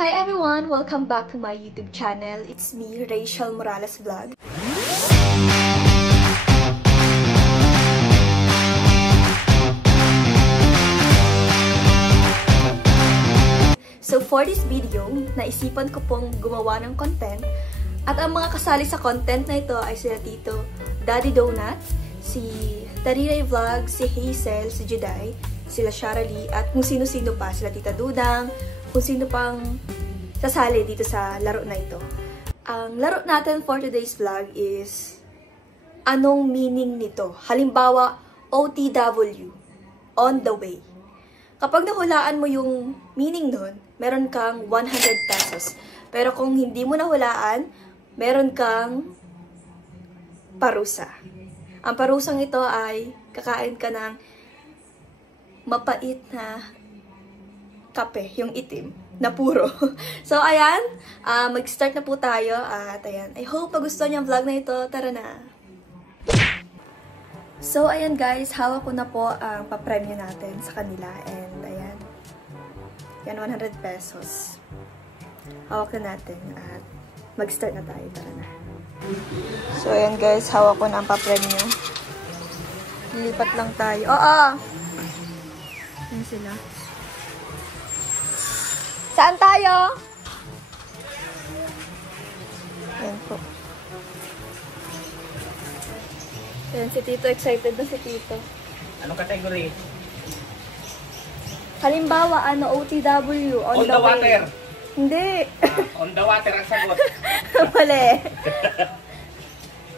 Hi everyone! Welcome back to my YouTube channel. It's me, Rachel Morales Vlog. So for this video, naisipan ko pong gumawa ng content. At ang mga kasali sa content na ito ay sila Tito Daddy Donut, si Tariray Vlog, si Hazel, si Juday, sila Sharalee, at kung sino-sino pa, sila Tita Dudang, kung sino pang sasali dito sa laro na ito. Ang laro natin for today's vlog is, anong meaning nito? Halimbawa, OTW, on the way. Kapag nahulaan mo yung meaning nun, meron kang 100 pesos. Pero kung hindi mo nahulaan, meron kang parusa. Ang parusang ito ay kakain ka ng mapait na kape, yung itim, na puro. So, ayan, mag-start na po tayo. At ayan, I hope magustuhan niyo ang vlog na ito. Tara na! So, ayan guys, hawak ko na po ang papremyo natin sa kanila. And ayan, yan 100 pesos. Hawak na natin at mag-start na tayo. Tara na. So, ayan guys, hawak ko na ang papremyo. Lilipat lang tayo. Oo! Ayan sila. Saan tayo? Ayan po. Ayan si Tito. Excited na si Tito. Anong category? Halimbawa, OTW. On the water. Hindi. On the water ang sagot. Mali.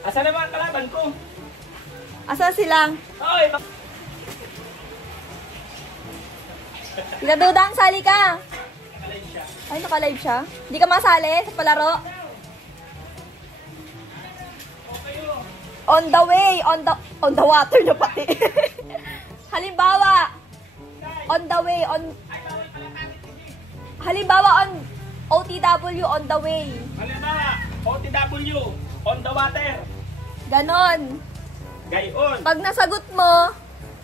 Asa na mga kalaban ko? Asa silang? Oy! Tita Dudang, sali ka. Ay, naka-live siya. Hindi ka masali sa palaro? On the way. On the water na pati. Halimbawa, on the way. Halimbawa, OTW, on the way. Halimbawa, OTW, on the water. Ganon. Gayon. Pag nasagot mo,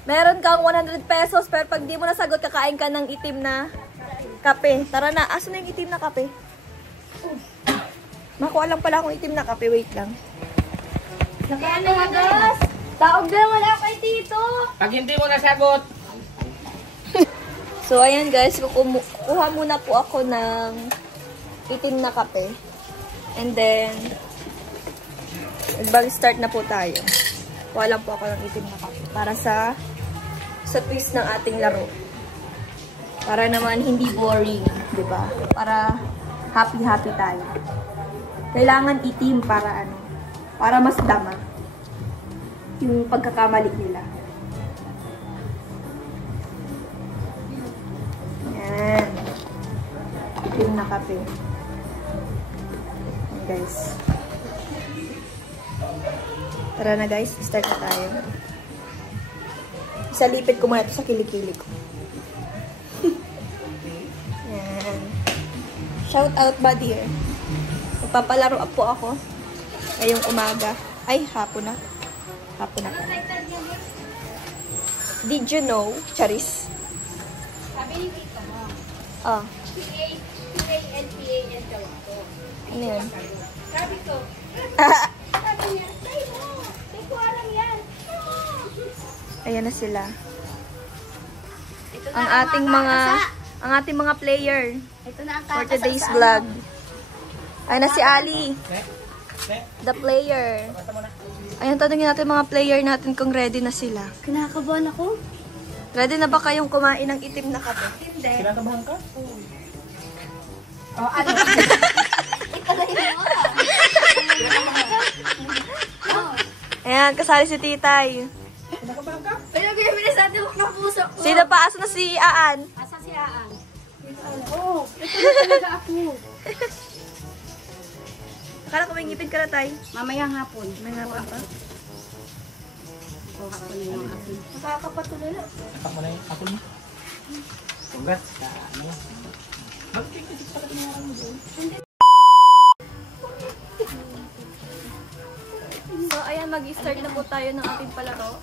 meron kang 100 pesos. Pero pag di mo nasagot, kakain ka ng itim na kape. Tara na. Asan na yung itim na kape? Makuha lang pala akong itim na kape. Wait lang. Nakalagas! Taog na wala kay Tito! Pag hindi mo nasagot, So, ayan guys, kukuha muna po ako ng itim na kape. And then, mag-start na po tayo. Kuha lang po ako ng itim na kape para sa twist ng ating laro. Para naman hindi boring, di ba? Para happy-happy tayo. Kailangan itim para para mas dama yung pagkakamali nila. Yan. Itim na kape. Yan guys. Tara na guys, start na tayo. Isalipid ko muna ito sa kilikili ko. Yan. Shout out buddy eh. Magpapalaro po ako ngayong umaga. Ay, hapon na. Hapon na. Did you know, Charis? Sabi ni Tito mo. Ah. P-A-N-P-A-N daw ako. Ano yun? Sabi ko. Sabi niya, say mo. Say ko alam yan. Ayan na sila. Ito na Ang ating mga player Ito na ang for kakasa today's sa vlog. Ayan na si Ali. ne? The player. Ayan, tanongin natin mga player natin kung ready na sila. Kinakabahan ako. Ready na ba kayong kumain ng itim na kape? Hindi. Kinakabahan ka? Oh, ano? Ito na yun mo. Ayan, kasali si Titay. Kinakabahan ka? Pinag-ibilis natin mo ng puso ko. Sino pa? Asan na si Aan? Asa si Aan? Oo. Ito na talaga ako. Akala ko may ngipin ka na, Tay. Mamayang hapon. May nga pa. Oo, hapon na yung akin. Nakakapatuloy na. Atak mo na yung apple mo. Ugat. Ano? Mag-tiktik pa ka tinarang mo doon. So, ayan, mag-start na po tayo ng ating palaro.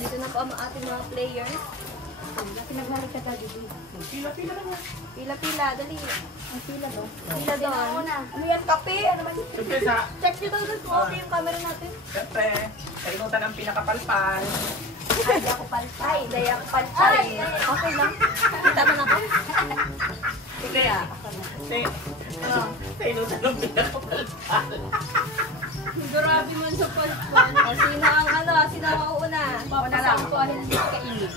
Dito na po ang ating mga players. Pinaghari ka ta dito. Pila-pila naman. Pila-pila, dali. Ang pila ba? Pila doon. Ano yan, kape? Ano man? Siyempre sa, Check nyo daw doon kung okay yung camera natin. siyempre, kainutan ang pinakapalpal. Ay, di ako palpay. Di ako palpay. Okay lang. Kita mo na ako. Hindi ah. Kasi, kainutan ang pinakapalpal. Grabe man sa palpan. O, sino ang ano? Sino ang mauuna? Una lang ko, hindi kainit.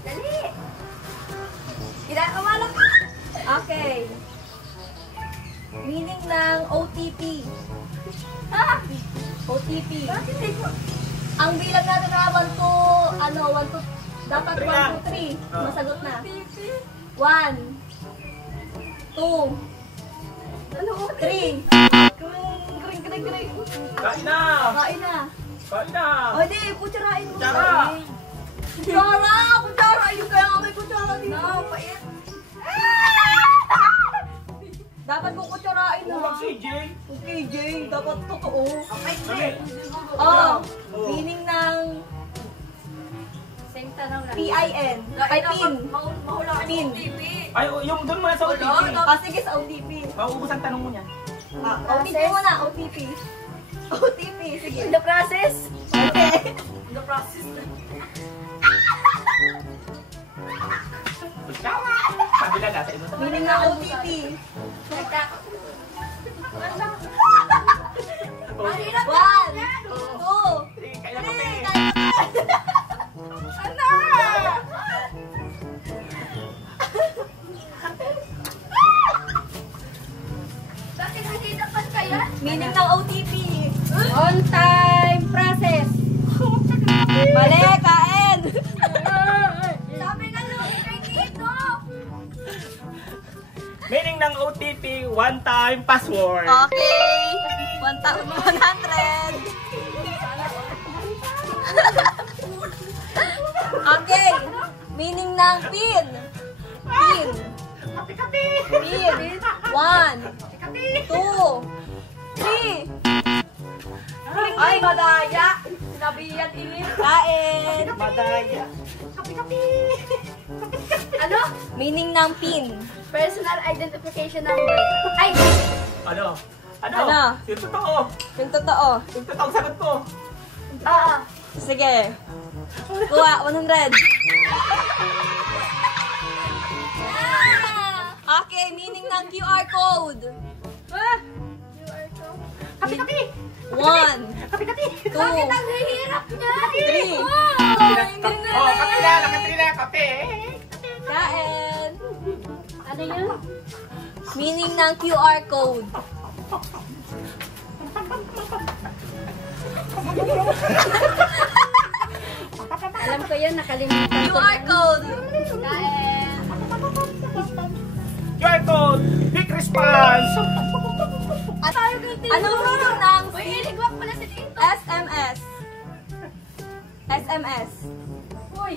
Dali! Ilan umalak? Okay. Meaning ng OTP. Ha? OTP. Ang bilang natin na 1 to, ano, 1 to, dapat 1 to 3. Masagot na. 1, 2, ano, 3. Kring. Kain na! Kain na. Kain na! O, di, kutsarain mo. Kutsara! Kutsara! Ayun kaya nga may kutsara dito. No, pait. Dapat mo kutsarain na. Uwag si Jay. Okay, Jay. Dapat totoo. Dali. Oh, meaning ng Same tanong lang. PIN. Ay, PIN. PIN. Ay, yung doon muna sa OTP. Sige, sa OTP. Mauubos ang tanong mo niyan. OTP muna, OTP. OTP, sige. In the process? Okay. In the process. Tama! Sabi na nasa ino. Meaning ng OTP. One, two, Kaya pa three. Ano? Bakit hindi dapat kaya? Meaning ng OTP. On time process. Mali, kain. Sabi na lang kay dito. Meaning ng OTP, one-time password. Okay. 1,100. Okay. Meaning ng PIN. PIN. Kapi-kapi! PIN. 1, 2, 3. Ay, madaya. Sinabihan ini. Kain. Madaya. Kapi-kapi! Ano? Meaning ng PIN. Personal identification number. Ay! Ano? Ano? Ano? Yung totoo. Yung totoo. Yung totoo sagot ko. Oo. Sige. Kuha, 100. Okay, meaning ng QR code. Kapi-kapi! 1, Kapi-kapi! 2, Bakit ang hihirap niya? 3. Oh, kape na! Kape na! Kape! Kain. Ano yun? Meaning ng QR code. Alam ko yun, nakalimutan ko. QR code. Kain. QR code! Quick response! At anong meaning ng Uy, iligwak pala si Tito. SMS? SMS. Uy.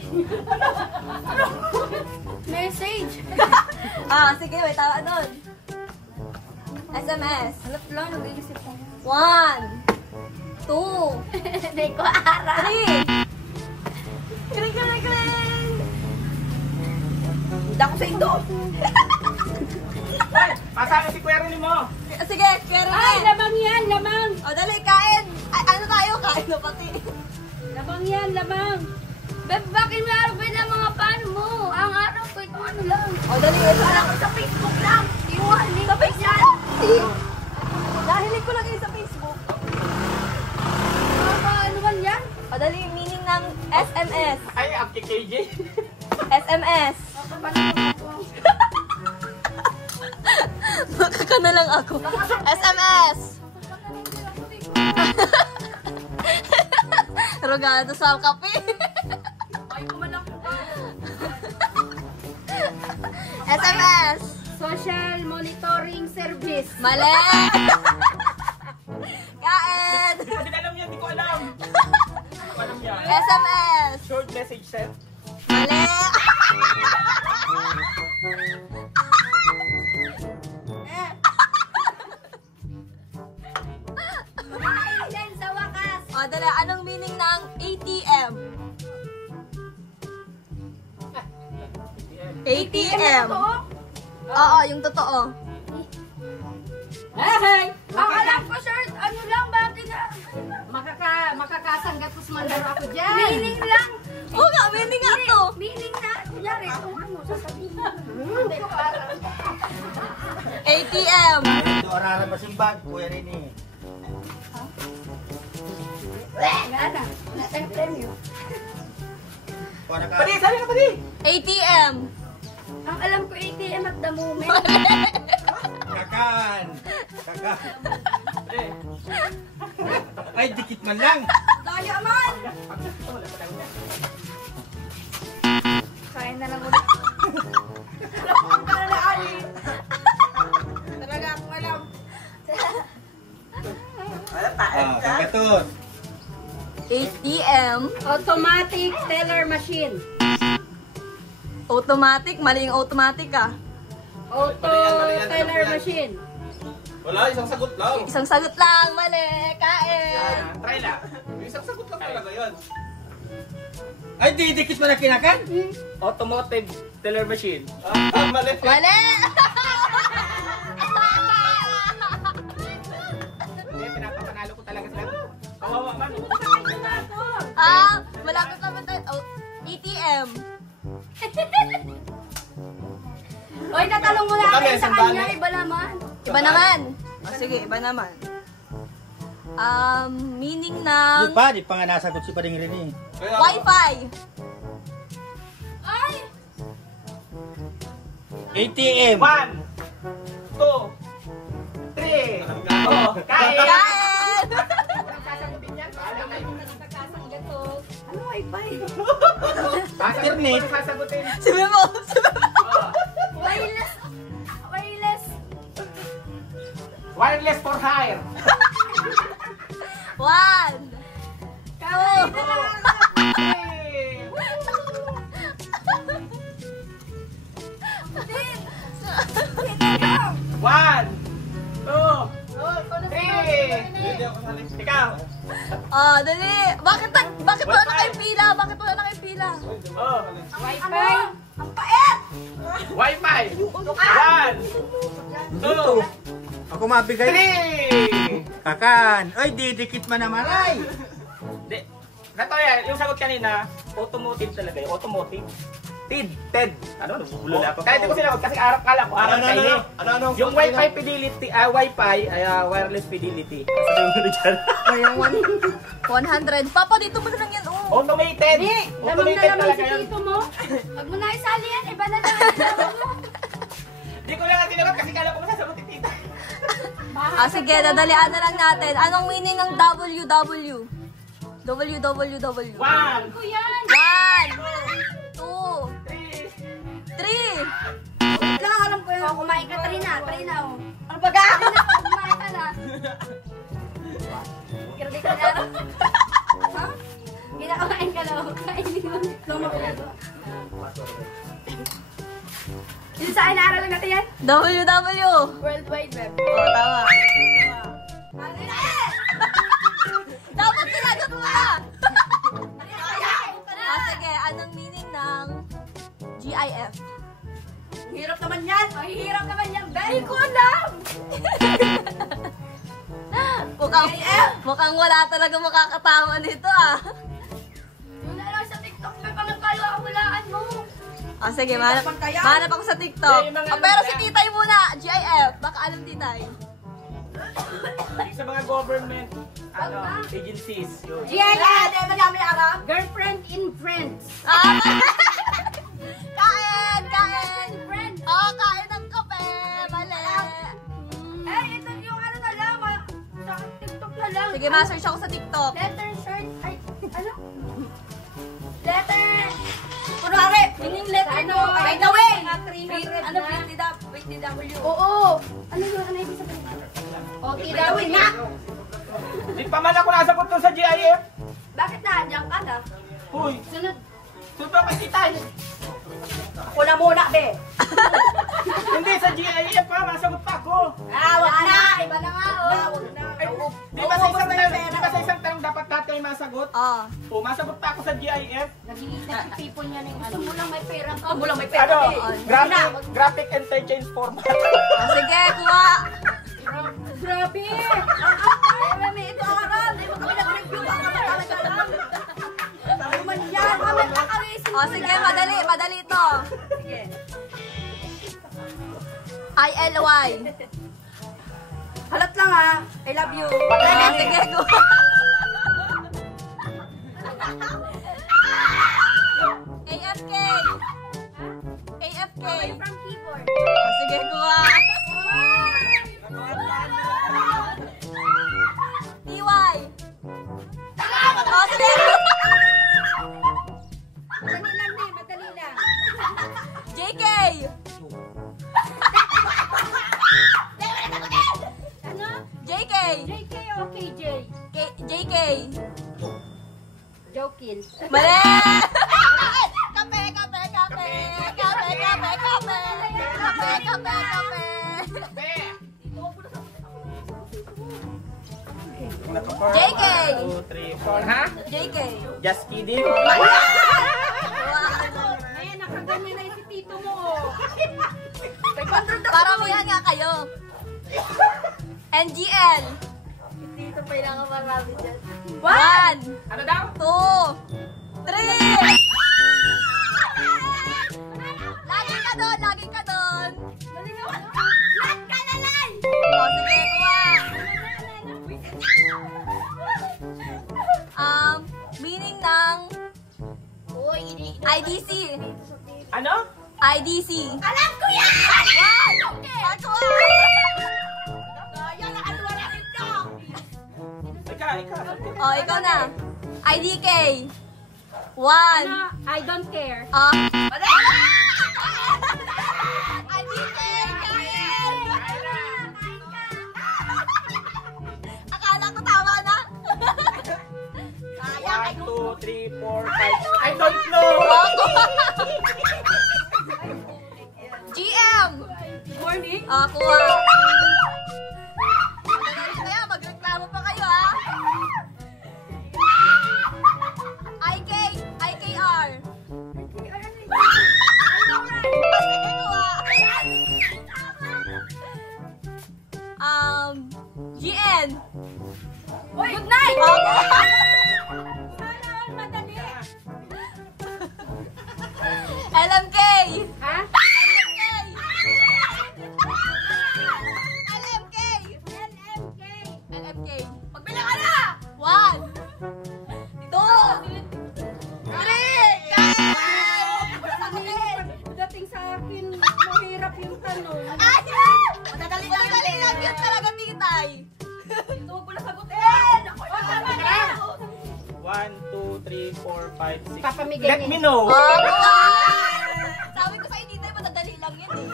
Message. Sige, may tawa doon. SMS. Alam lang, nag-iisip ko. 1, 2, Hindi ko ara. 3. Kring. Dako sa ito. Pasama si Kuya Rini mo! Sige, kaya Ay, rin. lamang yan, lamang. O, dali, kain. Ay, ano tayo? Kain na pati. Lamang yan, lamang. Beb, bakit may araw ba na mga paano mo? Ang araw ko, ito ano lang. O, dali. Ito Alam lang. ko sa Facebook lang. Iwanin ko yan. Nahilig ko lang yun sa Facebook. Ano man yan? O, dali. Meaning ng SMS. Ay, ang KJ! SMS. Baka ka na lang ako. SMS. Rogado sa kape. Ay, kumalak ko pa. SMS. Social Monitoring Service. Mali. Kain. Hindi ko alam yan, hindi ko alam! Hindi ko alam yan. SMS. Short message sent. Mali. Ay, yan sa wakas. O, dala. Anong meaning ng ATM? ATM. Oo, yung totoo. Hey! Ang alam ko, sir, ano lang, bakit na? Makakasanggat ko sa mandaro ako dyan. Meaning lang. Oo nga, meaning nga to. Meaning na, kunyari, kung ano, sasabihin mo. ATM. Ito araran masimbag, Kuya Rini. Gana, wala tayong premyo. Pati, sabi ka pati! ATM. Ang alam ko, ATM at the moment. Kakan! Kakan! Ay, dikit man lang! Daya man! Kain na lang ulit. Lapang ka na Ali. Talaga akong alam. Kagatot! ATM. Automatic teller machine. Automatic. Mali yung automatic ah. Auto teller machine. Wala, isang sagot lang. Isang sagot lang. Mali. Kain. Try lang. Isang sagot lang talaga yun. Ay, didikit mo na kinakan? Automotive teller machine. Mali. Mali. Hindi, pinapapanalo ko talaga sila. Kawawa man. Malapit naman tayo. Oh, ATM. Oy, natalong mo na Baka akin may sa isang kanya. bani. Iba naman. Iba naman. Sige, iba naman. Meaning ng Di pa nga nasagot si Pading Rini. Wi-Fi. Ay! ATM! 1, 2, 3. Oh, kain! Kain. Sasagutin yan. Bahala kayo. Ano Wi-Fi? Internet. Sasagutin. Si Memo. Si Memo. Oh. Wireless. Wireless. Wireless for hire. 1. Kaway. 1, 2, 3. Ikaw. Dali. Bakit wala na kayong pila? Bakit wala na kayong pila? Oh. Wi-Fi. Ang pait. Wi-Fi. 1, 2, Ako mabigay. 3. Kakan! Ay, didikit man naman ay! Di. Ganito yan, yung sagot kanina, automotive talaga yun. Automotive. TED. Ano? Bulula ako. Kahit di ko sinagot kasi kala ko, aral kayo eh. Yung Wi-Fi fidelity, Wi-Fi, ay wireless fidelity. Sabi mo dyan. Ayun, 100. Papa, dito mo na lang yan. Oh. Automated. Lamang na Automated lamang talaga si yun. tito mo. Huwag mo na isali yan. Iba na lang. Di ko lang sinagot kasi kala ko masasagot ni tita. Sige, dadalian na lang natin. Anong meaning ng WW? WWW. 1, Ko yan. 1, 2, 3. Wait lang, alam ko yun. Oh, kumain ka. Trina. Oh. Ano ba ga? Trina, kumain ka na. Kirdi ka na. Ha? Kinakain ka na. Kainin mo. Dito sa inaaral lang natin yan? WW. World Wide Web. Oh, tama. Ano na eh? Dapat sinagot mo na. Sige, anong meaning ng GIF? Hirap naman yan. Ang hirap naman yan. Very ko alam. Mukhang wala talaga makakatama nito ah. Yun na lang sa TikTok. May pangapalo ang walaan mo. Sige, manap ako sa TikTok. Hindi, mga Pero ano si ba? Titay muna, GIF. Baka alam Titay. sa mga government agencies. Yun. Yeah, di ba namin alam? Girlfriend in friends. Kain! Friend. Kain ng kape. Mali. Eh, ito yung ano na lang. Sa TikTok na lang. Sige, ma-search ako sa TikTok. Letter shirt. Ay, ano? Letter. Kunwari, meaning letter Ano? no. By the way. Ano, BTW. Oo. Ano yun? Ano yung sabihin? OTW na. Di pa man ako nasagot doon sa GIF. Bakit nandiyan ka na? Huy, Sunod. sunod ako si Tay. Ako na muna, be. Hindi sa GIF pa, nasagot pa ako. Wag na. Iba na nga, oh. Ay, di ba sa isang tanong dapat lahat kayo masagot. Oh. O, masagot pa ako sa GIF. Nag-iisip si people niya ng ano. Gusto mo lang may pera ka. Mulang may Ano? pera. Graphic interchange format. Oh, sige, kuha. Grabe! May ito aral. Di mo kami nag-review. Baka matalaga. Ano man yan? Kami pakarising. Oh, sige, madali, madali to. Sige. ILY. Halat lang ha. I love you. Sige, sige, kuha. AFK. AFK. From keyboard. Oh, sige, kuha. TY. Oh, sige. Madali lang din, madali lang. JK. Ano? JK. JK o KJ? JK. Jokin. Mali! Kape, kape, kape! Kape, kape, kape! Kape, kape, kape! JK! 2, 3, 4, ha? JK. Just kidding. Eh, nakaganyan na si tito mo. Paramihan nga kayo. NGL. Dito pa yung nakamarami dyan. 1, Ano daw? 2, 3! Lagi ka doon, lagi ka doon. Lahat ka na lang! O, sige, kuha. Meaning ng IDC. Ano? IDC. Alam ko yan! Wow! Ako! Kaya nakaluwa na ito! Ikaw. Oh, ikaw na. IDK. 1. Ano? I don't care. IDK! Kain! Akala ko tama na. Kaya 1, 2, 3, 4, 5. I don't know. GM. Morning. Kuha. Kaya magreklamo pa kayo, ha? IK. IKR. Sige, kuha. GN. Good night! Madali. LMK. Ha? LMK. LMK. LMK. LMK. Magbilang ka na! 1, 2, 3, kain! Dating sa akin, mahirap yung tanong. Madali lang yun talaga, titay. Ito mo na sagutin! Ako na tama na! 1, 2, 3, 4, 5, 6. Papamigay Let niya. me know. Sabi ko sa'yo, titay, madadali lang yun eh.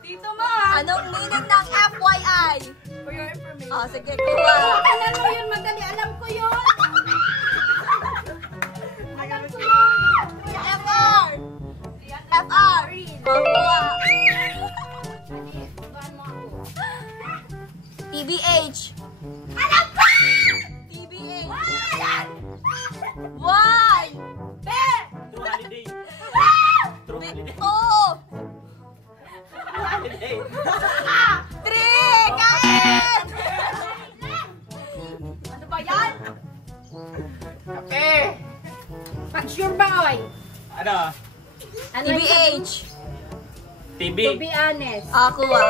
Dito mo ha! Anong meaning ng FYI? For your information. Sige, kuha. Alam mo yun, madali. Alam ko yun. Alam ko yun. FR. FR. Kuha. Tuhan mo ako. TBH. Alam ko! TBH. Ayan! 1, True holiday. True holiday. 2, Holiday. 3, kain! Ano ba yan? Kape. Pag sure ba, oy? Ano? Ano yung TBH. TB. To be honest. Kuha.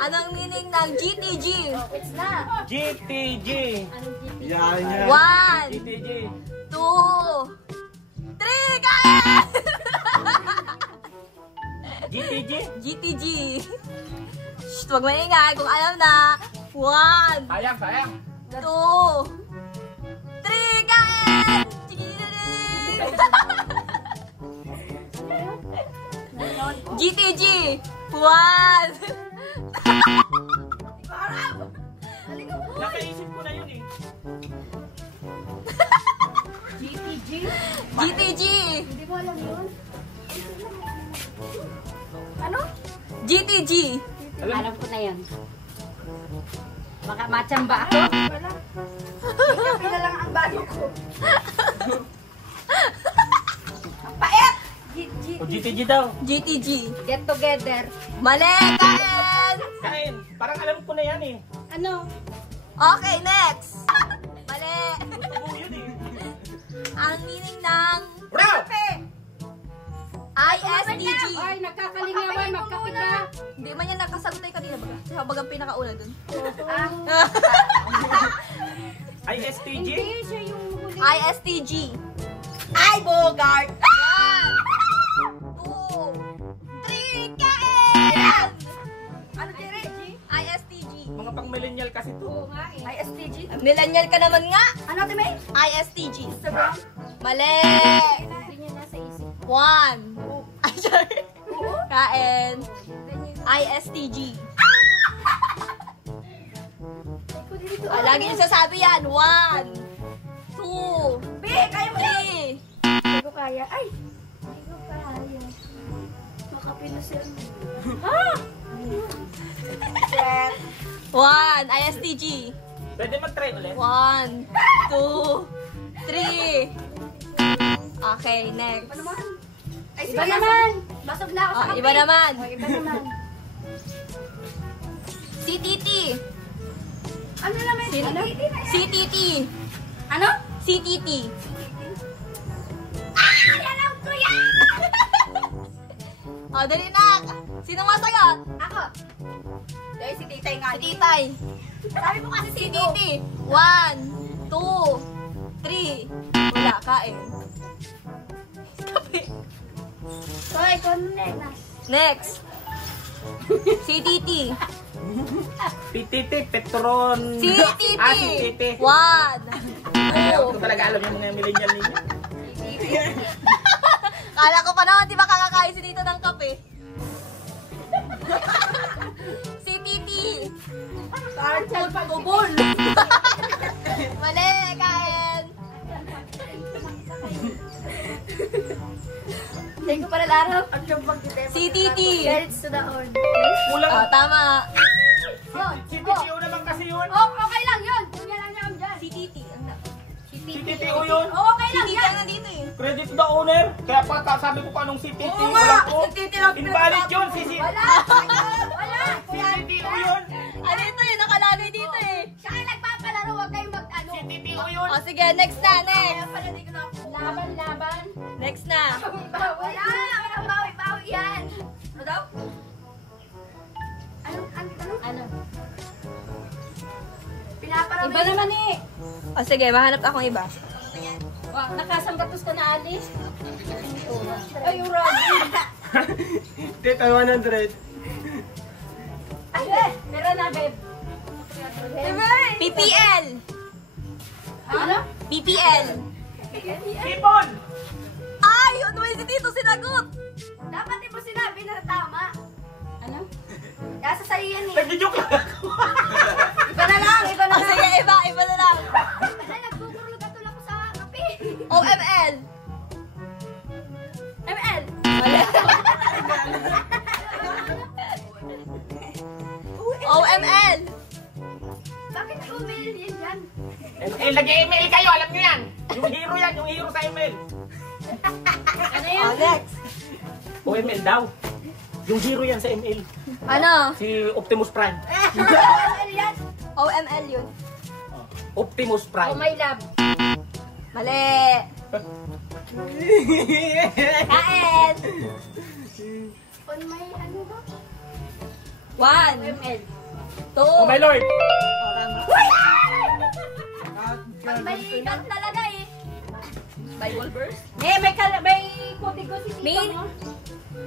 Anong meaning ng GTG? It's na. GTG. Anong GP? 1, GTG. 2, 3, kain! GTG. GTG. Shh, huwag maingay kung alam na. 1, Sayang. 2, 3, kain! GTG. 1. Nasa isip ko na yun eh. GTG? GTG. Hindi ko alam yun. GTG. Alam ko na yan. Baka machamba ako. Wala. Kape na lang ang bago ko. Ang pait! O GTG daw. GTG. Get together. Mali, kain! Kain. Parang alam ko na yan eh. Ano? Okay, next. Mali. Oo, yun eh. Ang meaning ng Bro! ISTG. Ay, nagkakalingawan. Magkape ka. Hindi man yan nakasagot tayo kanina baga. Kasi bagang pinakauna dun. ISTG? Hindi, siya yung huli. ISTG. Ay, Bogart! 1, 2, 3, kain! Ano dire? ISTG. Mga pang millennial kasi to. Oo nga eh. ISTG. Millennial ka naman nga. Ano, Ate May? ISTG. Instagram? Mali. Hindi niya nasa isip. 1. Ay, sorry. Kain. ISTG. Lagi yung sasabi yan. 1, 2, Be, kaya mo yan! 3. Hindi ko kaya. Ay! Hindi ko kaya. Makape na siya. Set. 1. ISTG. Pwede mag-try ulit? 1, 2, 3. Okay, next. Ay, Iba naman. Basog na ako sa kape. Iba naman. Iba naman. CTT. Ano naman? Ano? CTT. Ano? CTT. Alam ko yan! O, dali na. Sino masagot? Ako. Dahil si Titay nga. Si Titay. Sabi ko kasi Si sino. Titi. 1, 2, 3. Wala, kain. Kape. So, ikaw na Next. Si Titi. PTT, Petron. Si Titi. Ah, si Titi. 1, Ay, ako 2. talaga alam yung mga millennial ninyo. Kala ko pa naman, di ba kakakain si Tito ng kape? Si Titi. Tubol. Mali, kain. Hindi ko pala larap. Ang jambang kita. Si Titi. Credits to the horn. Kulang. Oh, tama. Si TTO naman kasi yun. Oh, okay lang yun. Kunya lang yan dyan. Si Titi. Si TTO yun. Oh, okay Si lang Titi yan. ang nandito eh. Credit to the owner. Kaya pa sabi ko kung anong si TTO. Oo nga. Wala ko. Si Titi lang Invalid yun. Si Wala. Wala. TTO yun. Ano ito eh, nakalagay dito eh. Siya ay nagpapalaro. Huwag kayong mag-ano. Si TTO yun. O sige, next na, next. Kaya pala di ko na ako. Laban. Next na. Wala. Walang bawi-bawi yan. Ano daw? Ano? Pinaparami. Iba naman eh. O sige, mahanap akong iba. Wow, nakasanggatos ka na, Alice. Ay, urabi. Tita, 100. Ay, Meron na, babe. PPL. Ano? PPL. People. Ay, ano ba si Tito sinagot? dapat di mo sinabi na tama. Ano? Kasa sa'yo yan eh. Nag-joke lang ako. Iba na lang. Iba na O lang. sige, iba na lang. Ay, nagkukurulog ato lang ko sa kape. OML. ML. Mali. OML. Bakit email yan dyan? Nag-email kayo. Alam nyo yan. Yung hero yan. Yung hero sa email. Ano O, yun? next. OML daw. Yung hero yan sa email. Ano? Si Optimus Prime. ML yan. OML yun. Optimus Oh, Prime. my love. Mali. Kain. On my ano ba? 1, ML. 2. Oh my lord. May gat talaga eh. Bible verse? May kodigo si Tito May- mo.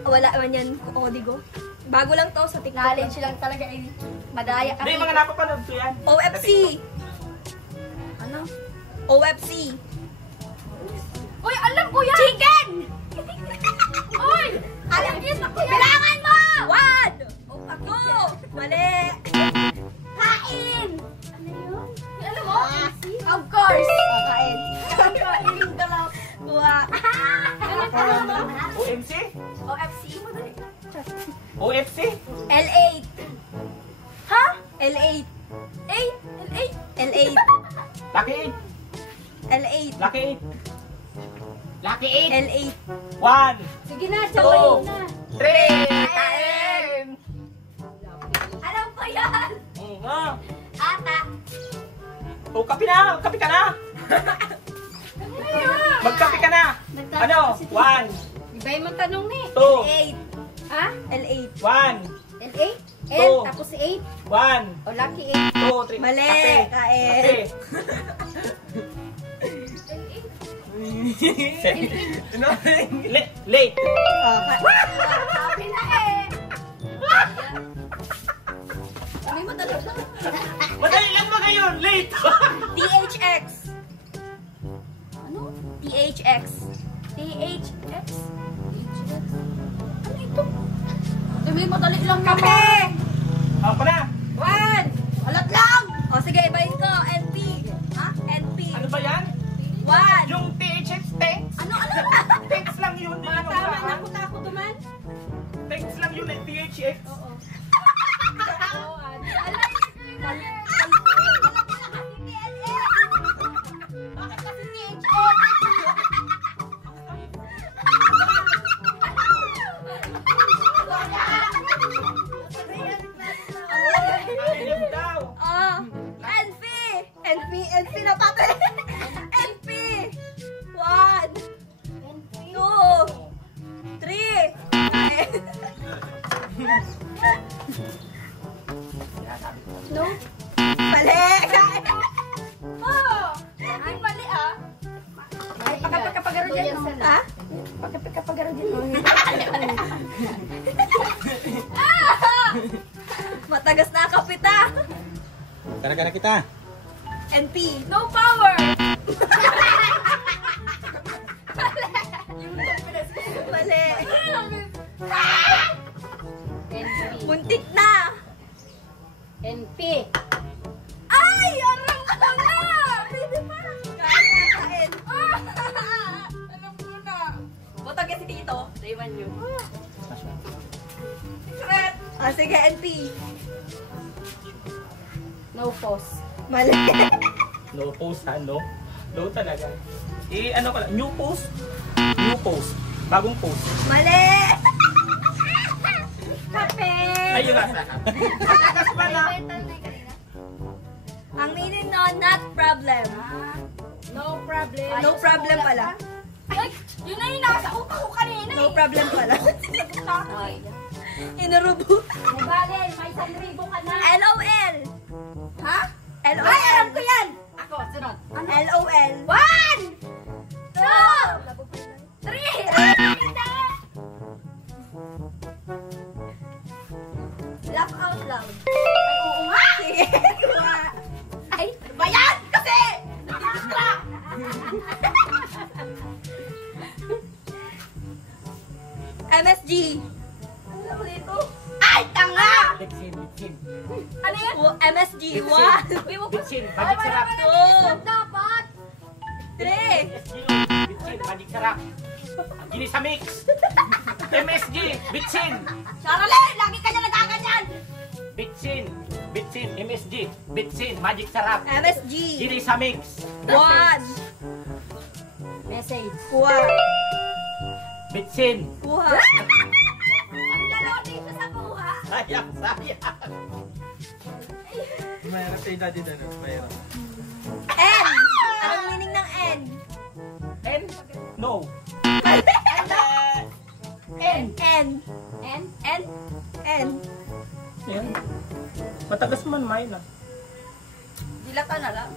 Wala man yan, kodigo. Bago lang to sa TikTok. Knowledge lang talaga eh. Madaya Hindi, kasi. mga napapanood ko yan. OFC. Ano? OFC. Uy, alam ko yan! Chicken! Uy! Alam niyo ko yan! Bilangan mo! 1, 2. Mali. Kain! Ano yun? Alam mo? Of course! Kain. Kain dalaw. Kuha. OMC? OFC mo dali. OFC? L8. Ha? L8. 8? Lucky 8. L8. Lucky 8. Lucky 8. L8. 1, Sige na, sabayin na. 3. Kain! Alam ko yan! Ata! O, kape na! Kape ka na! Magkape ka na! Ano? 1, Iba yung magtanong ni. 2, L8. Ha? L8. 1, L8? L, Two. tapos si 8. 1, O, lucky 8. 2, 3. Mali. Kape. Kain. Late. Oh, Sabi na eh! may madali na. Madali lang ba ngayon? Late. THX. Ano? THX. THX? Ano ito? May madali lang Kape! Ako na. 1. Alat lang! O sige, ibahin ko. NP. Ha? NP. Ano ba yan? 1. Yung THX text? Ano? Text lang yun. Mga tama na ko tako duman. Text lang yun ng THX. Oo. Ayun daw. Oh. NP. NP na pati. NP. 1. 2. 3. No? Mali. Oh! Ay, mali ah! Ay, pakapagaro dyan. No? Ha? Pakapagaro dyan. No? Matagas na kapita. Kana kita. NP. No power! Mali. NP. Muntik na. NP. Ay! Aram ka na! Pwede pa. Kaya kain. Alam ko na! Botag si Tito. Rayman nyo. Secret. Ah, sige, NP. No pause. Mali. No post ha, no? No talaga. Ano ko lang, new post. New post. Bagong post. Mali. Kape! Ayun nga. Matagas pala. Ang meaning no, not problem. No problem. No problem pala. Ay! Yun na yung nasa utak ko kanina No problem pala. eh! Inurubo. Nabalin, may 1,000 ka na. LOL. Ha? LOL. Ay, alam ko yan! Ako, sunod. LOL. 1! 2! 3! Laugh out loud. Ay, oo nga! Sige. Ay, ano ba yan? Kasi! MSG. Ano ko dito? Ay, tanga! Bitchin, bitchin. Ano yan? MSG. 1. Bitchin, magic sarap. Dapat! 3. Bitchin, magic sarap. Gini sa mix. MSG, bitchin. Charlie! Lagi ka niya nagaganyan! Bitchin, bitchin, MSG, bitchin, magic sarap. MSG. Gini sa mix. 1. Message. Kuha. Bitchin. Kuha. Ang dalawa dito sa buha! Sayang, sayang. Mayroon tayo dati na. Mayroon. N. Anong meaning ng N? And no. N. N. N? N. N. Yan. Matagas man, Myla. Dila ka na lang.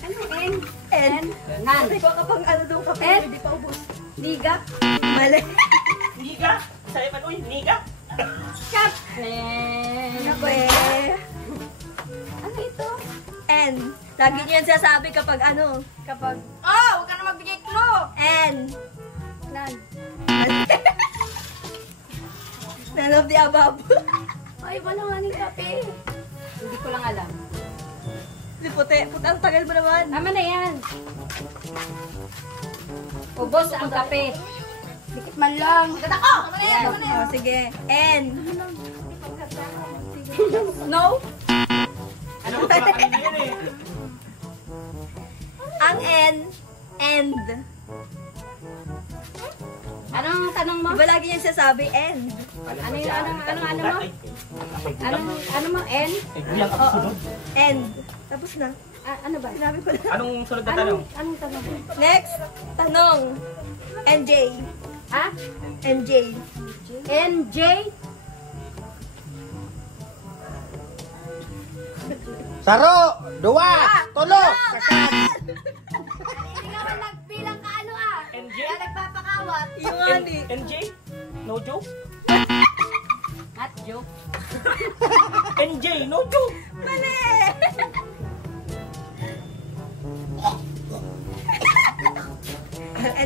Ano N? N. Nan. Kasi ko kapag ano daw kape, N. hindi pa ubos. Liga. Mali. Niga. Sa'yo man, uy, niga. Kape. Kape. Ano ito? N. Lagi niyo yan sasabi kapag ano? Kapag Oh! Huwag ka na magbigay clue! N. Nan. None of the above. Ay, wala nga ng kape. Hindi ko lang alam. Si puti. Puti, ang tagal mo naman. Tama na yan. Ubos ang kape. Dikit man lang. Ganda ko! Tama na yan! Tama na yan! Oh, sige. N. No? Ano ko pala kanina yun eh. Ang N, end. Anong tanong mo? Diba lagi niya sinasabi, end? Ano yung ano mo? Ano mo? N? End. Tapos na. Ano ba? Sinabi ko na. Anong sunod na tanong? Anong tanong? Next, tanong. NJ. Ha? NJ. NJ? Saro! Dua! Tulo! Hindi ka man nagbilang ka ano ah. NJ? Kaya nagpapakawat. Yung ani. NJ? No joke? Not joke. NJ, no joke! Mali!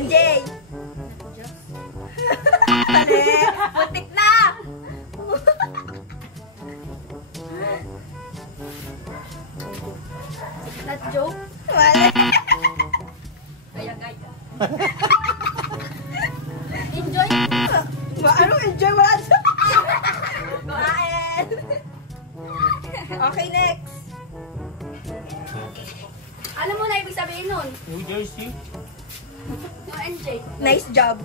NJ. Mali! Putik na! Not joke. Mali! Kaya kaya. Enjoy. Ano enjoy mo lang? Kumain! Okay, next. Alam mo na ibig sabihin nun? New Jersey? Yung NJ. Nice job.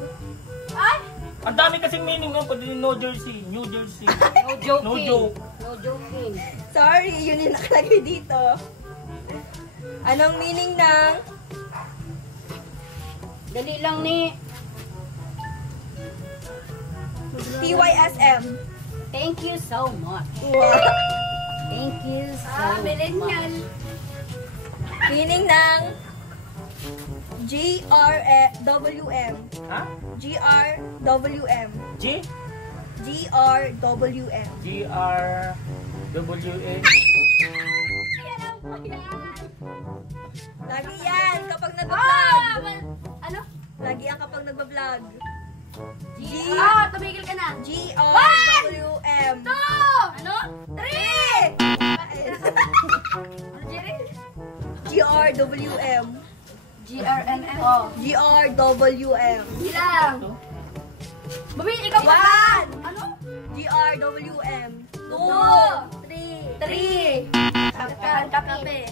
Ay! Ang dami kasing meaning nun, pwede New Jersey, New Jersey. No joking. No joke. No joking. Sorry, yun yung nakalagay dito. Anong meaning ng Dali lang ni. TYSM? Thank you so much. Wow. Thank you so millennial. Meaning ng GRWM. Ha? GRWM. G? GRWM. G-R-W-A. Alam ko yan. Lagi yan kapag nag-vlog. Ano? Lagi yan kapag nag-vlog. Tumigil ka na. GRWM. Ano? 3! GRWM. GRNM. GRWM. Bilang. Bumi, ikaw pa. 1! Ano? GRWM. 2! 3! 3. Kape.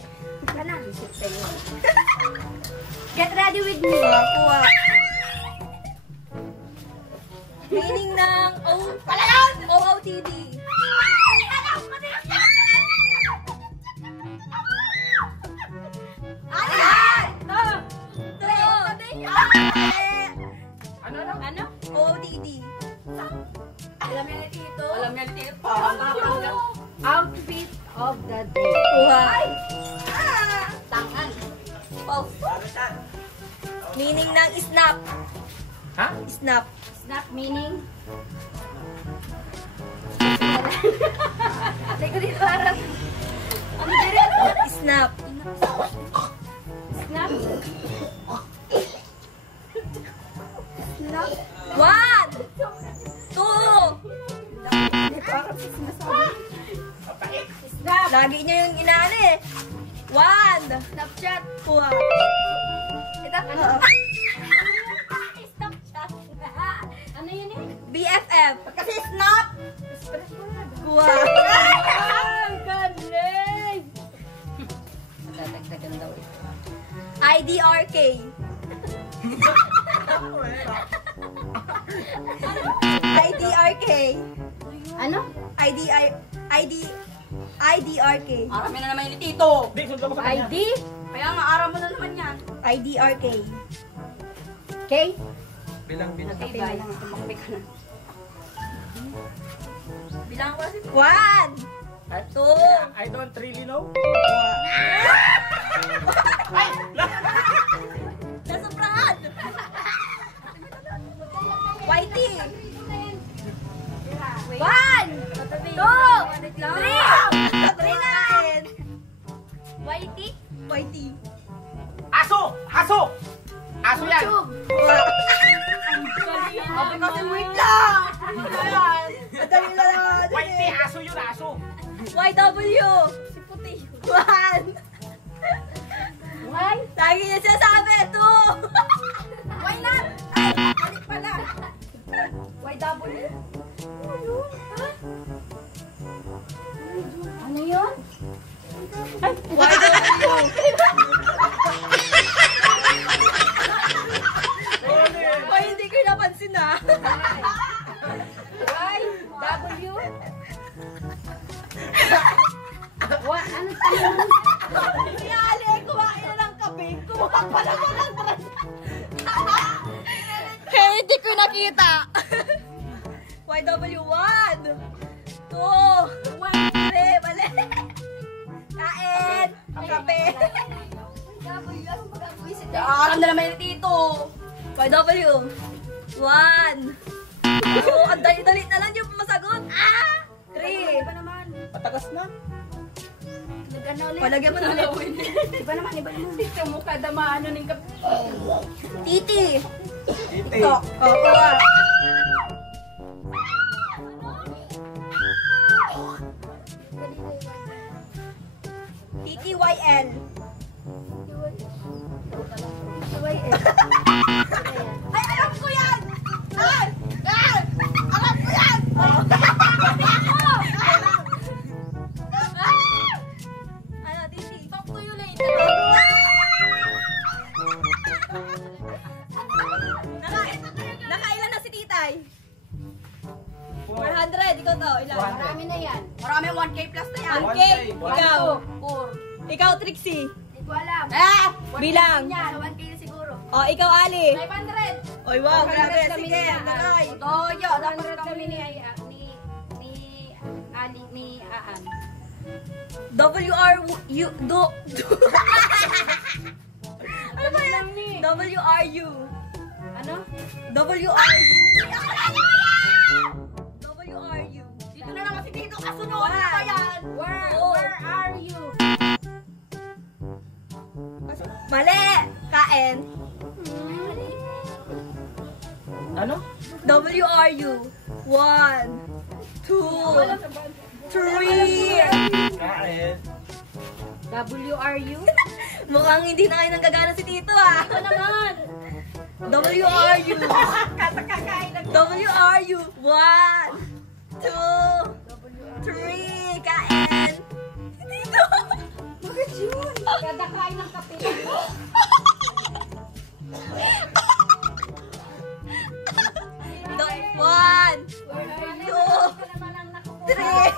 Ka na. Get ready with me. Kuha. Meaning ng OOTD. Ano? OOTD. Alam niya ni Tito. Alam niya ni Tito. Outfit of the day. Kuha. Tangan. Meaning ng snap. Ha? Snap. Snap meaning? Teka dito harap. Snap. Snap? 1! 2! Lagi niya yung inaano eh. 1! Snapchat. Kuha. Ito. Ano? Snapchat. Ano yun eh? BFF. Kasi snap. Kuha. Ang galing! Dadagdagan daw ito. IDRK. IDRK. Ano? IDRK. Arami na naman yung Tito. Di, sunod ako sa kanya. ID? Kaya nga, araw mo na naman yan. IDRK. K? Bilang. Okay, bye. Tumakbi ka na. Bilang ko kasi. 1! 2! I don't really know. Nasobrahan! Whitey! 1! 2! 3! 3 na rin! Whitey. Whitey. Aso! Aso! Aso yan! Sabi kasi wait lang! Ayan! Madali na lang! Whitey, aso yun, aso! YW! Si Puti. 1! Why? Lagi niya sinasabi! 2! Why not? Ay, balik pala! YW. Ano yun? YW! makita. YW 1, 2, 3, mali. Kain, kape. Alam na naman yung tito. YW 1, 2, ang dali-dali na lang yung masagot. 3. Matagas na. Palagyan mo na ulit. Iba naman. Ito mo kada maano ng kape. Titi. Titi. Oo. TTYL. Ay, alam ko yan! Alam ko yan! Ano, Titi? Talk to you later. Nakailan na si Titay? 400, ikaw to, ilan? Marami na yan. Marami, 1K plus na yan. 1K, 1K, ikaw. 4. Ikaw, Trixie. Hindi ko alam. Bilang. Yan, 1K na siguro. O, ikaw, Ali. 500. Oy, wow, grabe. Kami Sige, ni tagay. Toyo. Dapat kami ni Ali, ni Aan. WRU, ano ba yan? WRU. Ano? WRU. WRU. Dito na naman si Tito kasunod. Ano ba yan? Where are you? Mali. Kain. Ano? WRU. 1, 2, 3. Kain. WRU? Mukhang hindi na kayo nanggagana si Tito ah. Ito naman. WRU. WRU. 1, 2, 3. Kain. Tito. Bakit yun? Kada kain ng kape. One, two, three.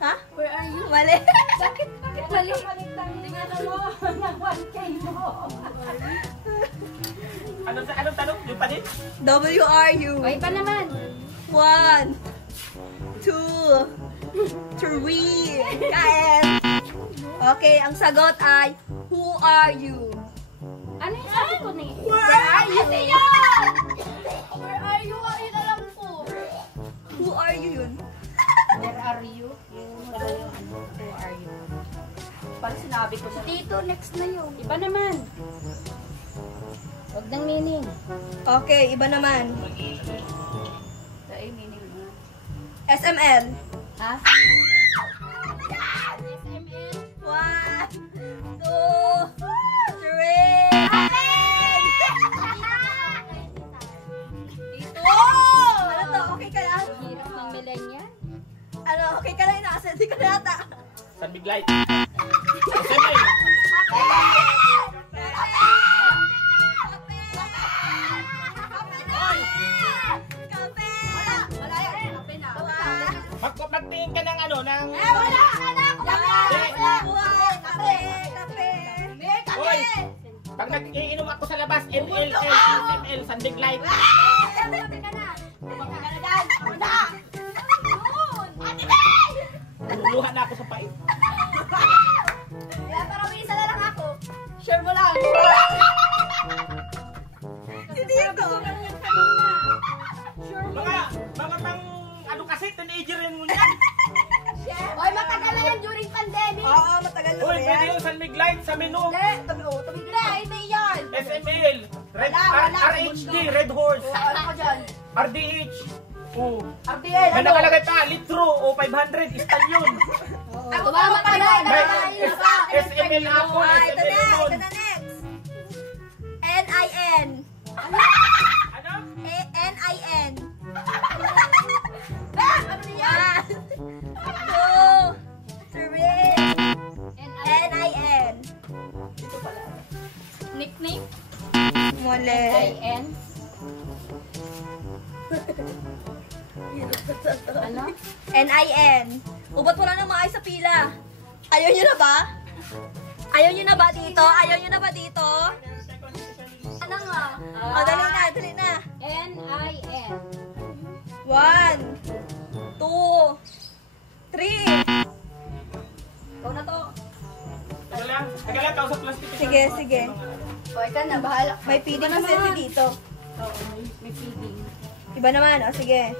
Ha? Where are you? Mali. Bakit mali? Tingnan mo, nag-1K mo. Anong tanong? Yung pa din? WRU. O, iba naman. 1, 2, 3. Kain. Okay, ang sagot ay, who are you? Ano yung sabi ko ni? Where are you? Where are you? Ayun alam ko. Who are you yun? Where are you? Who are you? Parang sinabi ko Si Tito, next na yun. Iba naman. Huwag ng meaning. Okay, iba naman. Sa meaning mo. SML. Ha? 1, 2, 3. Ano to? Okay ka lang? Hirap ng millennial. Ano, okay ka lang? Inaasal, di ka na yata. San Big Light. Siyempre. Magtingin ka ng ano, ng... Hoy! Pag nag-iinom ako sa labas, ML, San Big Light. Luluhan na ako sa pait. Share mo lang. Hindi ito. Mga pang, ano kasi, teenager yan mo niyan. Hoy, matagal na yan during pandemic. Oo, matagal na Uy, yan. pwede yung San Big Light sa menu. Hindi yan. SML, RHD, Red Horse, Ano ko dyan? RDH. Oh. RDL, May nakalagay pa, litro o 500, istan yun. Ako ba matagal? SML na ako, Ah, ito SML na, lemon. ito na next. NIN. Ano? NIN. Ano niya? 1, 2, 3. NIN. Nickname? Mole. IN? Ano? NIN. Ba't wala nang maayos sa pila? Ayaw nyo na ba? Ayaw nyo na ba dito? Ayaw nyo na ba dito? Ano nga? O, dali na, dali na. Sige, sige. O, ikaw na, bahala. May feeding kasi si dito. Oo, may feeding. Iba naman, o sige.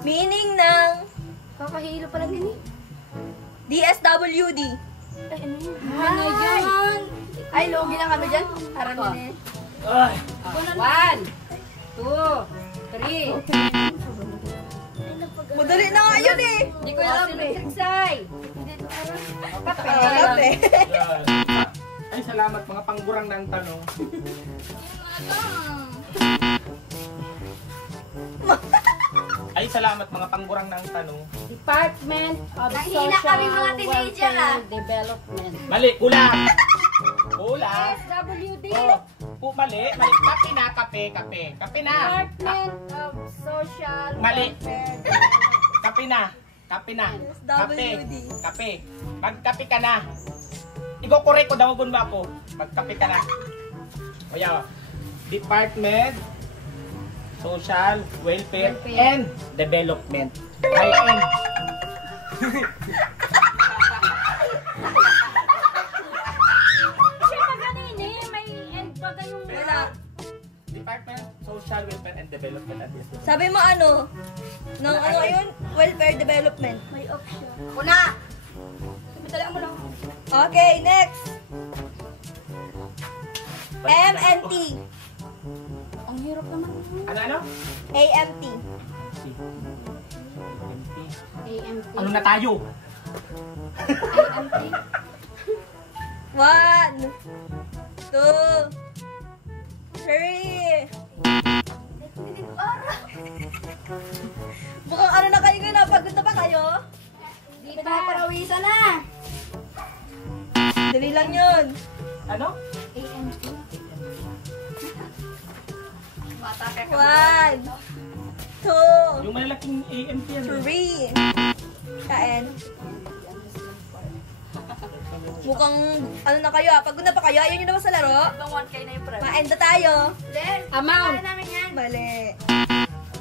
Meaning ng Kakahilo pala din eh. DSWD. Ay, ano yun? Ano yun? Ay, logi lang kami dyan. Harap na eh. Ay! 1, 2, 3. Madali na nga yun eh. Hindi ko alam eh. Triksay. Kape. Kape. Yan. Ay, salamat mga panggurang ng tanong. Ay, salamat mga panggurang ng tanong. Department of Nahihina Social kami mga teenager, Welfare Development. Mali, kulang. Kulang. SWD. Mali. Mali. Kape na, kape, kape. Kape na. Department of Social Mali. Welfare. Kape na. Kape na. Kape. WD. Kape. Magkape ka na. Iko-correct ko, dawagon mo ako. Magkape ka na. O yaw. Department Social Welfare and Development. Ay, and. Kasi pag ganun eh, may end pa kayong Wala. Department Social Welfare and Development. Sabi mo ano? Ng ano yun? Welfare Development. May option. Una. Madala mo lang. Okay, next. MNT. Ang hirap naman. Ano? AMT. AMT. Ano na tayo? AMT. 1, 2, 3. Mukhang ano na kayo ngayon? Napagod na ba kayo? Di pa parawisan na. Dali lang yun. Ano? AMT. Bata ka 1, 2, Yung malalaking AMT yan. 3. Kain. Mukhang ano na kayo ah. Pagod na pa kayo? Ayaw nyo na ba sa laro? Ibang 1K na yung price. Ma-end na tayo. Then, Amount. kaya namin yan. Mali.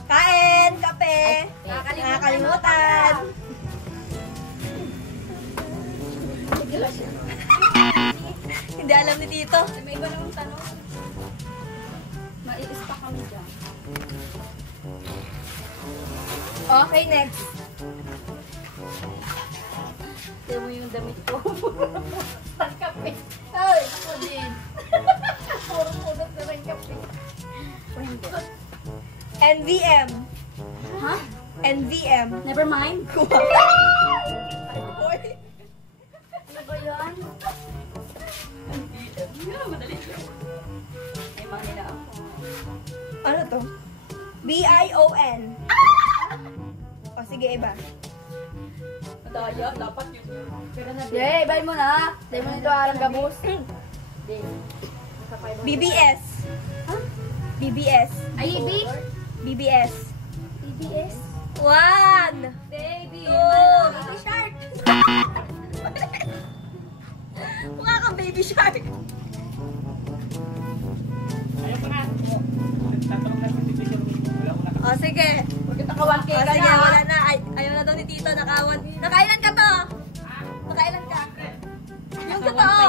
Kain, kape. Nakakalimutan. Hindi alam ni Tito. May iba namang tanong. Maiis pa kami dyan. Okay, next. Tignan mo yung damit ko. Ang kape. Ay, ako din. Puro pulot na rin kape. NVM. Ha? NVM. Never mind. Boy. Ano ba yan? May mga nila ako. Ano to? BION. O sige, iba. Daya, dapat yun. Yay, bay mo na. Day mo nito alang gabos. BBS. BBS. BB? BBS. BBS? 1, Baby. 2. Baby shark. Mukha kang baby shark. Ayaw ko na. Tatanong na si Tito. Wala ko na. O sige. Huwag kita ka 1K O ka sige, na. wala na. Ay, ayaw na daw ni Tito. Nakailan ka to? Nakailan ka? Yung totoo.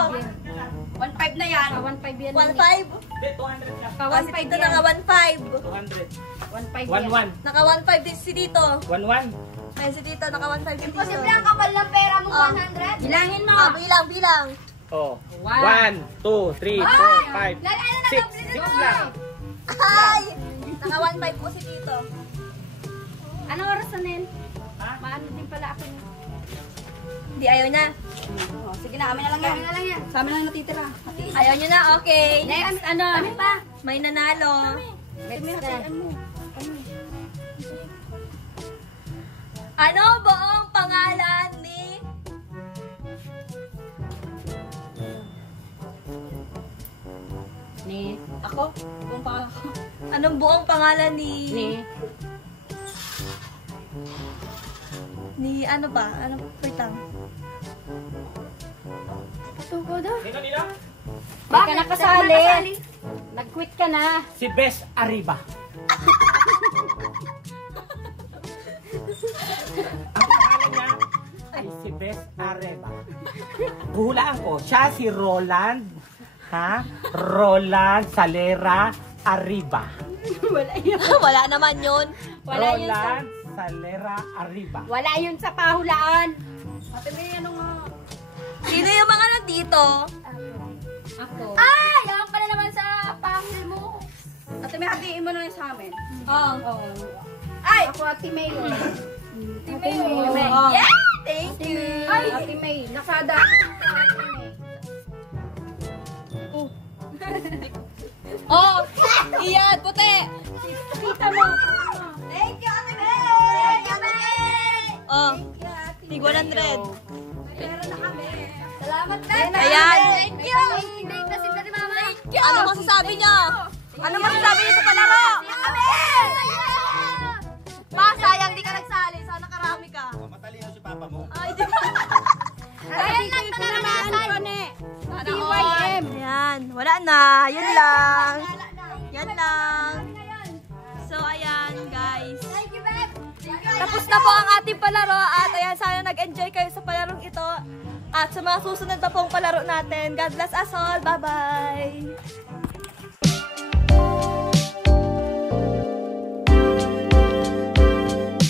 1.5 na yan. 1.5 yan. 1.5. Hindi, 200 na. O si Tito naka 1.5. 200. 1.5 yan. 1-1. Naka 1.5 din si Tito. 1-1. Ayun si Tito, naka 1.5 din Tito. Imposible ang kapal ng pera mo, Oh. 100. Bilangin mo. Bilang. Oh. One. 1, 2, 3, 4, 5, Lagay na 6. double 6 lang. Ay! Naka 1.5 po si Tito. Anong oras na, Nel? Ha? Maano din pala ako. Hindi, ayaw na. Oh, sige na, kami na lang yan. Kami na lang yan. Sa amin lang natitira. Ayaw nyo na, okay. Next, ano? Kami pa. May nanalo. Next na. Ano buong pangalan ni... Ni. Ako? Kung pa ako. Anong buong pangalan ni... Ni ano ba? Ano? Wait lang. Patuko daw. Nino? Bakit ka nakasali? Nag-quit ka na. Si Bes Arriba. Ang pangalan niya, ay si Bes Areva. Hulaan ko, siya si Roland, ha? Roland Salera Arriba. Wala naman yun. Wala yun sa... Roland Salera Arriba. Wala yun sa pahulaan. Ate May, ano nga? Sino yung mga nandito? Ako. Ay! Ako pala naman sa pahul mo. Ate May, hatiin mo na yun sa amin. Oo. Ay! Ako, Ate May. Ate May. Oh. Yeah! Thank you! Ay! Ate May, nakada. Oh! Iyan, puti! Kita mo. Thank you, Ate May! Thank you, May! Oh, tig 100. Meron na kami. Salamat, Ben. Ayan! Thank you. Hindi kasi na ni Mama. Thank you. Ano masasabi niyo? Ano masasabi niyo sa palaro? Kami! Pa, sayang di ka nagsali. Sana karami ka. Matalino si papa mo. Ay, di Ayan lang na naranasan. Sana all. Ayan, wala na. Yun lang. Yan lang. So, ayan, guys. Thank you, Ben. Tapos na po ang ating palaro at ayan, sana nag-enjoy kayo sa palarong ito. At sa mga susunod na pong palaro natin, God bless us all. Bye-bye!